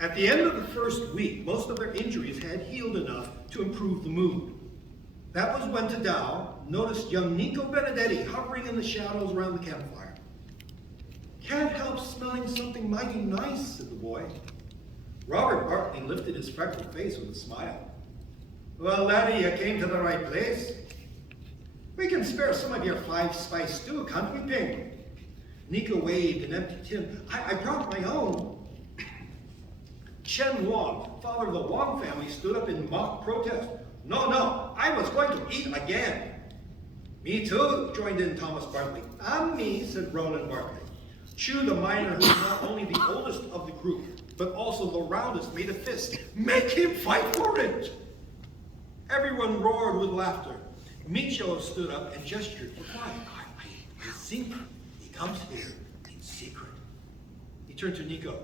At the end of the first week, most of their injuries had healed enough to improve the mood. That was when Tadao noticed young Nico Benedetti hovering in the shadows around the campfire. "Can't help smelling something mighty nice," said the boy. Robert Bartley lifted his freckled face with a smile. "Well, laddie, you came to the right place. We can spare some of your 5-spice stew, can't we, Ping?" Nico waved an empty tin. I brought my own." Chen Wong, father of the Wong family, stood up in mock protest. No, I was going to eat again." "Me too," joined in Thomas Bartley. "And me," said Ronan Bartley. Chu, the miner, who was not only the oldest of the group, but also the roundest, made a fist. "Make him fight for it!" Everyone roared with laughter. Micho stood up and gestured for quiet. "I think he comes here in secret." He turned to Nico.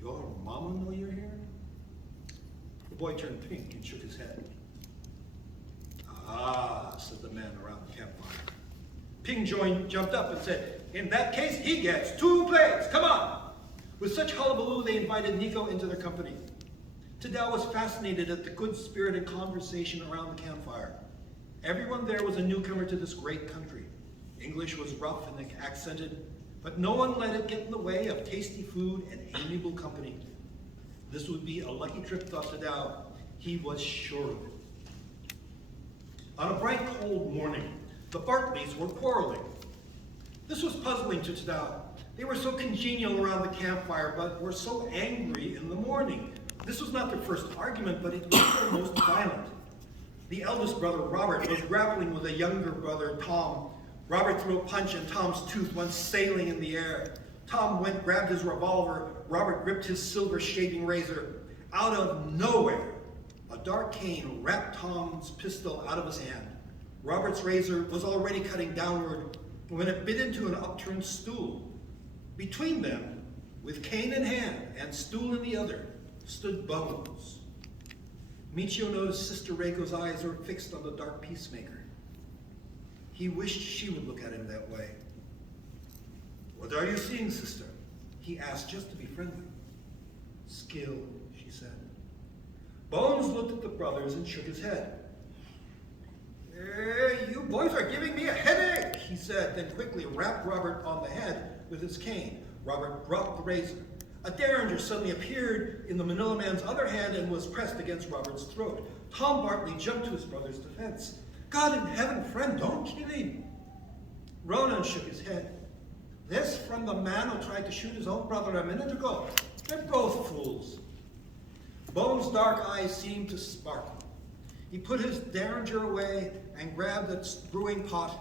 "Your mama know you're here?" The boy turned pink and shook his head. "Ah," said the man around the campfire. Ping jumped up and said, "In that case, he gets 2 plates. Come on." With such hullabaloo, they invited Nico into their company. Tadao was fascinated at the good-spirited conversation around the campfire. Everyone there was a newcomer to this great country. English was rough and accented, but no one let it get in the way of tasty food and amiable company. This would be a lucky trip, thought Tadao. He was sure of it. On a bright, cold morning, the Bartleys were quarreling. This was puzzling to Tadao. They were so congenial around the campfire, but were so angry in the morning. This was not their first argument, but it was their most violent. The eldest brother, Robert, was grappling with a younger brother, Tom. Robert threw a punch and Tom's tooth went sailing in the air. Tom grabbed his revolver. Robert gripped his silver shaving razor. Out of nowhere, a dark cane wrapped Tom's pistol out of his hand. Robert's razor was already cutting downward when it bit into an upturned stool. Between them, with cane in hand and stool in the other, stood Bones. Michio noticed Sister Reiko's eyes were fixed on the dark peacemaker. He wished she would look at him that way. "What are you seeing, sister?" he asked, just to be friendly. "Skill," she said. Bones looked at the brothers and shook his head. "You boys are giving me a headache," he said, then quickly rapped Robert on the head with his cane. Robert dropped the razor. A derringer suddenly appeared in the Manila man's other hand and was pressed against Robert's throat. Tom Bartley jumped to his brother's defense. "God in heaven, friend, don't kill him." Ronan shook his head. "This from the man who tried to shoot his own brother a minute ago. They're both fools." Bones' dark eyes seemed to sparkle. He put his derringer away and grabbed the brewing pot.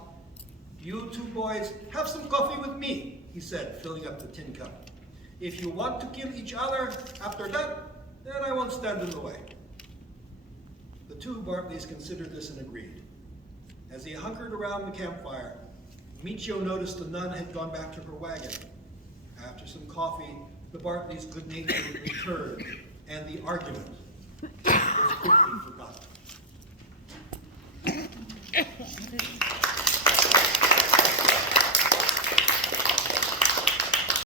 "You 2 boys, have some coffee with me," he said, filling up the tin cup. "If you want to kill each other after that, then I won't stand in the way." The 2 Bartleys considered this and agreed. As he hunkered around the campfire, Michio noticed the nun had gone back to her wagon. After some coffee, the Bartleys' good nature returned, and the argument was quickly forgotten.